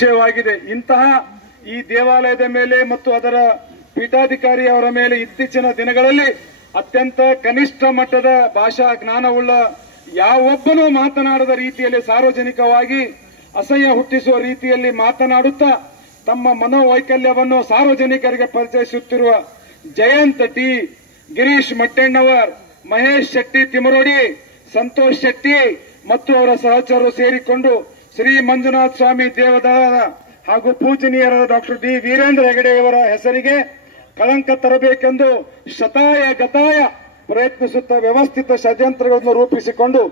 ವಿಷಯವಾಗಿದೆ. ಇಂತಹ ಈ ದೇವಾಲಯದ ಮೇಲೆ ಮತ್ತು ಅದರ ಪೀಠಾಧಿಕಾರಿ ಅವರ ಮೇಲೆ ಇತ್ತೀಚಿನ ದಿನಗಳಲ್ಲಿ ಅತ್ಯಂತ ಕನಿಷ್ಠ ಮಟ್ಟದ ಭಾಷಾ ಜ್ಞಾನವುಳ್ಳ ಯಾವೊಬ್ಬನೂ ಮಾತನಾಡದ ರೀತಿಯಲ್ಲಿ ಸಾರ್ವಜನಿಕವಾಗಿ ಅಸಹ್ಯ ಹುಟ್ಟಿಸುವ ರೀತಿಯಲ್ಲಿ ಮಾತನಾಡುತ್ತಾ ತಮ್ಮ ಮನೋವೈಕಲ್ಯವನ್ನು ಸಾರ್ವಜನಿಕರಿಗೆ ಪರಿಚಯಿಸುತ್ತಿರುವ ಜಯಂತ್ ಟಿ, ಗಿರೀಶ್ ಮಟ್ಟಣ್ಣವರ್, ಮಹೇಶ್ ಶೆಟ್ಟಿ ತಿಮರೋಡಿ, ಸಂತೋಷ್ ಶೆಟ್ಟಿ ಮತ್ತು ಅವರ ಸಹಚರರು ಸೇರಿಕೊಂಡು ಶ್ರೀ ಮಂಜುನಾಥ ಸ್ವಾಮಿ ದೇವದಾರ ಹಾಗೂ ಪೂಜನೀಯರಾದ ಡಾಕ್ಟರ್ ಡಿ ವೀರೇಂದ್ರ ಹೆಗಡೆಯವರ ಹೆಸರಿಗೆ ಕಳಂಕ ತರಬೇಕೆಂದು ಶತಾಯ ಗತಾಯ ಪ್ರಯತ್ನಿಸುತ್ತಾ ವ್ಯವಸ್ಥಿತ ಷಡ್ಯಂತ್ರಗಳನ್ನು ರೂಪಿಸಿಕೊಂಡು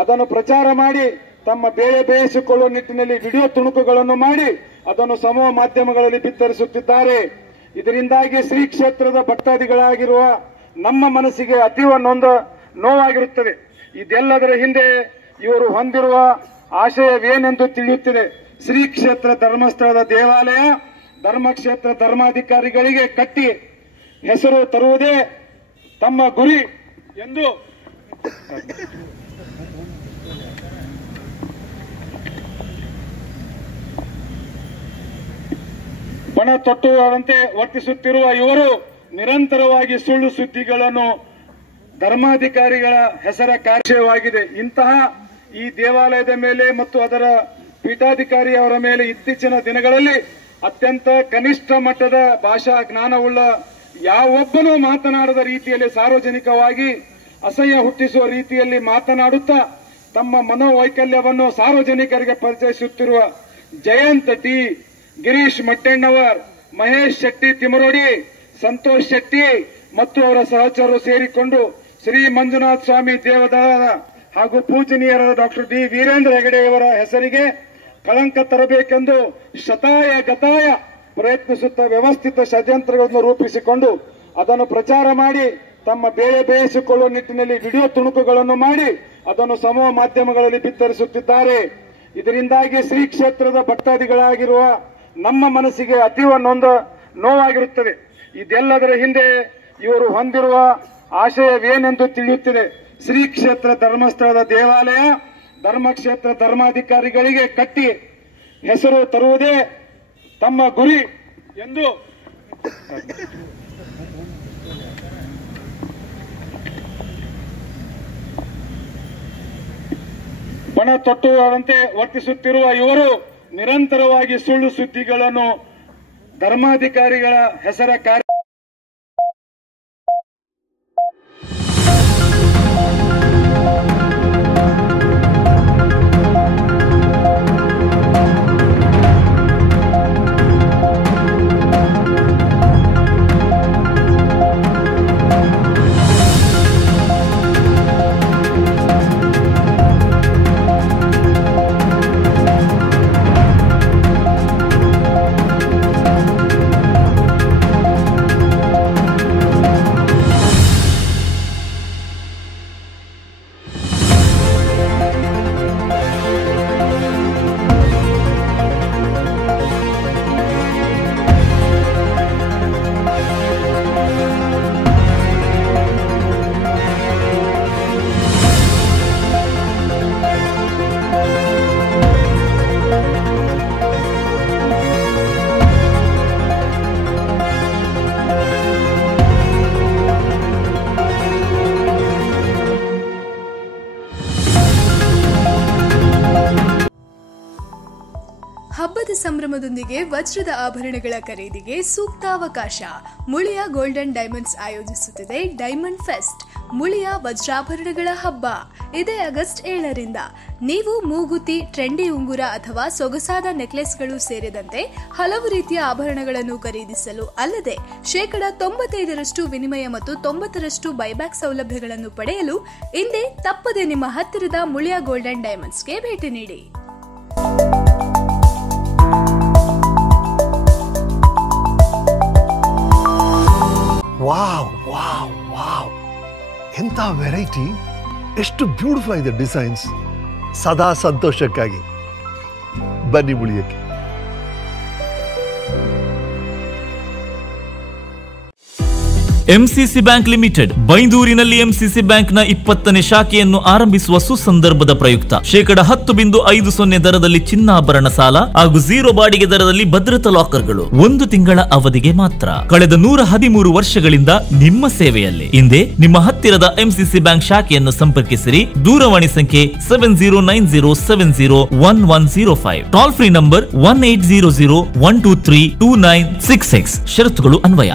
ಅದನ್ನು ಪ್ರಚಾರ ಮಾಡಿ ತಮ್ಮ ಬೇಳೆ ಬೇಯಿಸಿಕೊಳ್ಳುವ ನಿಟ್ಟಿನಲ್ಲಿ ವಿಡಿಯೋ ತುಣುಕುಗಳನ್ನು ಮಾಡಿ ಅದನ್ನು ಸಮೂಹ ಮಾಧ್ಯಮಗಳಲ್ಲಿ ಬಿತ್ತರಿಸುತ್ತಿದ್ದಾರೆ. ಇದರಿಂದಾಗಿ ಶ್ರೀ ಕ್ಷೇತ್ರದ ಭಕ್ತಾದಿಗಳಾಗಿರುವ ನಮ್ಮ ಮನಸ್ಸಿಗೆ ಅತೀವ ನೋವಾಗಿರುತ್ತದೆ. ಇದೆಲ್ಲದರ ಹಿಂದೆ ಇವರು ಹೊಂದಿರುವ ಆಶಯವೇನೆಂದು ತಿಳಿಯುತ್ತಿದೆ. ಶ್ರೀ ಕ್ಷೇತ್ರ ಧರ್ಮಸ್ಥಳದ ದೇವಾಲಯ ಧರ್ಮಕ್ಷೇತ್ರ ಧರ್ಮಾಧಿಕಾರಿಗಳಿಗೆ ಕಟ್ಟಿ ಹೆಸರು ತರುವುದೇ ತಮ್ಮ ಗುರಿ ಎಂದು ಪಣ ತೊಟ್ಟುವಂತೆ ವರ್ತಿಸುತ್ತಿರುವ ಇವರು ನಿರಂತರವಾಗಿ ಸುಳ್ಳು ಸುದ್ದಿಗಳನ್ನು ಧರ್ಮಾಧಿಕಾರಿಗಳ ಹೆಸರ ಕಾರ್ಯವಾಗಿದೆ. ಇಂತಹ ಈ ದೇವಾಲಯದ ಮೇಲೆ ಮತ್ತು ಅದರ ಪೀಠಾಧಿಕಾರಿ ಅವರ ಮೇಲೆ ಇತ್ತೀಚಿನ ದಿನಗಳಲ್ಲಿ ಅತ್ಯಂತ ಕನಿಷ್ಠ ಮಟ್ಟದ ಭಾಷಾ ಜ್ಞಾನವುಳ್ಳ ಯಾವೊಬ್ಬನೂ ಮಾತನಾಡದ ರೀತಿಯಲ್ಲಿ ಸಾರ್ವಜನಿಕವಾಗಿ ಅಸಹ್ಯ ಹುಟ್ಟಿಸುವ ರೀತಿಯಲ್ಲಿ ಮಾತನಾಡುತ್ತಾ ತಮ್ಮ ಮನೋವೈಕಲ್ಯವನ್ನು ಸಾರ್ವಜನಿಕರಿಗೆ ಪರಿಚಯಿಸುತ್ತಿರುವ ಜಯಂತ್ ಟಿ, ಗಿರೀಶ್ ಮಟ್ಟಣ್ಣವರ್, ಮಹೇಶ್ ಶೆಟ್ಟಿ ತಿಮರೋಡಿ, ಸಂತೋಷ್ ಶೆಟ್ಟಿ ಮತ್ತು ಅವರ ಸಹಚರರು ಸೇರಿಕೊಂಡು ಶ್ರೀ ಮಂಜುನಾಥ ಸ್ವಾಮಿ ದೇವದಾರ ಹಾಗೂ ಪೂಜನೀಯರಾದ ಡಾಕ್ಟರ್ ಡಿ ವೀರೇಂದ್ರ ಹೆಗಡೆಯವರ ಹೆಸರಿಗೆ ಕಳಂಕ ತರಬೇಕೆಂದು ಶತಾಯ ಗತಾಯ ಪ್ರಯತ್ನಿಸುತ್ತಾ ವ್ಯವಸ್ಥಿತ ಷಡ್ಯಂತ್ರಗಳನ್ನು ರೂಪಿಸಿಕೊಂಡು ಅದನ್ನು ಪ್ರಚಾರ ಮಾಡಿ ತಮ್ಮ ಬೇಳೆ ಬೇಯಿಸಿಕೊಳ್ಳುವ ನಿಟ್ಟಿನಲ್ಲಿ ವಿಡಿಯೋ ತುಣುಕುಗಳನ್ನು ಮಾಡಿ ಅದನ್ನು ಸಮೂಹ ಮಾಧ್ಯಮಗಳಲ್ಲಿ ಬಿತ್ತರಿಸುತ್ತಿದ್ದಾರೆ. ಇದರಿಂದಾಗಿ ಶ್ರೀ ಕ್ಷೇತ್ರದ ಭಕ್ತಾದಿಗಳಾಗಿರುವ ನಮ್ಮ ಮನಸ್ಸಿಗೆ ಅತೀವ ನೋವಾಗಿರುತ್ತದೆ. ಇದೆಲ್ಲದರ ಹಿಂದೆ ಇವರು ಹೊಂದಿರುವ ಆಶಯವೇನೆಂದು ತಿಳಿಯುತ್ತಿದೆ. ಶ್ರೀ ಕ್ಷೇತ್ರ ಧರ್ಮಸ್ಥಳದ ದೇವಾಲಯ ಧರ್ಮಕ್ಷೇತ್ರ ಧರ್ಮಾಧಿಕಾರಿಗಳಿಗೆ ಕಟ್ಟಿ ಹೆಸರು ತರುವುದೇ ತಮ್ಮ ಗುರಿ ಎಂದು ಪಣ ತೊಟ್ಟುವಂತೆ ವರ್ತಿಸುತ್ತಿರುವ ಇವರು ನಿರಂತರವಾಗಿ ಸುಳ್ಳು ಸುದ್ದಿಗಳನ್ನು ಧರ್ಮಾಧಿಕಾರಿಗಳ ಹೆಸರ ಕಾರ್ಯ ಹಬ್ಬದ ಸಂಭ್ರಮದೊಂದಿಗೆ ವಜ್ರದ ಆಭರಣಗಳ ಖರೀದಿಗೆ ಸೂಕ್ತ ಅವಕಾಶ. ಮುಳಿಯ ಗೋಲ್ಡನ್ ಡೈಮಂಡ್ಸ್ ಆಯೋಜಿಸುತ್ತಿದೆ ಡೈಮಂಡ್ ಫೆಸ್ಟ್. ಮುಳಿಯ ವಜ್ರಾಭರಣಗಳ ಹಬ್ಬ ಇದೇ ಆಗಸ್ಟ್ 7ರಿಂದ. ನೀವು ಮೂಗುತಿ, ಟ್ರೆಂಡಿ ಉಂಗುರ ಅಥವಾ ಸೊಗಸಾದ ನೆಕ್ಲೆಸ್ಗಳು ಸೇರಿದಂತೆ ಹಲವು ರೀತಿಯ ಆಭರಣಗಳನ್ನು ಖರೀದಿಸಲು ಅಲ್ಲದೆ 95% ವಿನಿಮಯ ಮತ್ತು 90% ಬೈಬ್ಯಾಕ್ ಸೌಲಭ್ಯಗಳನ್ನು ಪಡೆಯಲು ಇಂದೇ ತಪ್ಪದೆ ನಿಮ್ಮ ಹತ್ತಿರದ ಮುಳಿಯ ಗೋಲ್ಡನ್ ಡೈಮಂಡ್ಸ್ಗೆ ಭೇಟಿ ನೀಡಿ. ವಾವ್ ವಾವ್ ವಾವ್, ಎಂಥ ವೆರೈಟಿ, ಎಷ್ಟು ಬ್ಯೂಟಿಫುಲ್ ಆಗಿದೆ ಡಿಸೈನ್ಸ್. ಸದಾ ಸಂತೋಷಕ್ಕಾಗಿ ಬನ್ನಿ ಮುಳಿಯಕ್ಕೆ. ಎಂಸಿಸಿ ಬ್ಯಾಂಕ್ ಲಿಮಿಟೆಡ್ ಬೈಂದೂರಿನಲ್ಲಿ ಎಂಸಿಸಿ ಬ್ಯಾಂಕ್ನ 20ನೇ ಶಾಖೆಯನ್ನು ಆರಂಭಿಸುವ ಸುಸಂದರ್ಭದ ಪ್ರಯುಕ್ತ 10.50% ದರದಲ್ಲಿ ಚಿನ್ನಾಭರಣ ಸಾಲ ಹಾಗೂ 0 ಬಾಡಿಗೆ ದರದಲ್ಲಿ ಭದ್ರತಾ ಲಾಕರ್ಗಳು 1 ತಿಂಗಳ ಅವಧಿಗೆ ಮಾತ್ರ. ಕಳೆದ 113 ವರ್ಷಗಳಿಂದ ನಿಮ್ಮ ಸೇವೆಯಲ್ಲಿ. ಹಿಂದೆ ನಿಮ್ಮ ಹತ್ತಿರದ ಎಂಸಿಸಿ ಬ್ಯಾಂಕ್ ಶಾಖೆಯನ್ನು ಸಂಪರ್ಕಿಸಿರಿ. ದೂರವಾಣಿ ಸಂಖ್ಯೆ 7090701105. Toll free number 1800 123 2966. ಷರತ್ತುಗಳು ಅನ್ವಯ.